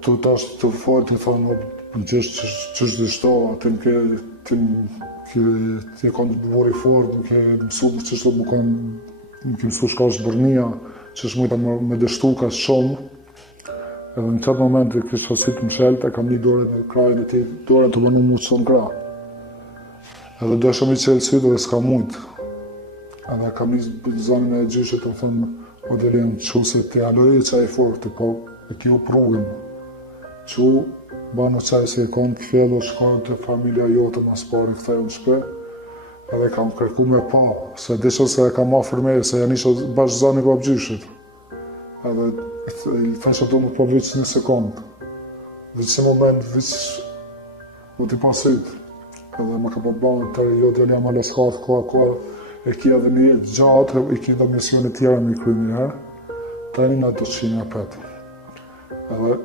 Tu tash të fort i thonë, qështë dhe shto, ti kanë të bëvori fort, më ke mësu për qështë më ke mësu shka është bërnia, qështë mujta me dështu ka shumë. Edhe në qatë moment e kështë fasit më shelte, kam një dore në krajën e ti, dore të bënu mu qënë kra. Edhe do shumë i qelë sytë dhe s'ka mujtë. Edhe kam një zonën e gjyshet të më thënë, o Delin, që se ti alori që e fort, po e ti u prugën. Që banë qaj se i konë këfjello, shkojnë të familja jote mas pari këthejnë në shpe, edhe kam kërku me pa, se disho se e kam afer me, se janë isho bashkë zani pa gjyshit. Edhe i thënë që du më po vëqë një sekundë. Vëqë si moment, vëqë u t'i pasit. Edhe më ka po banë të jo Delin jam aleskatë, koha, e kia dhe një gjatë, i kia dhe misionet tjera me i kry një herë, ta e një nga 200 petë.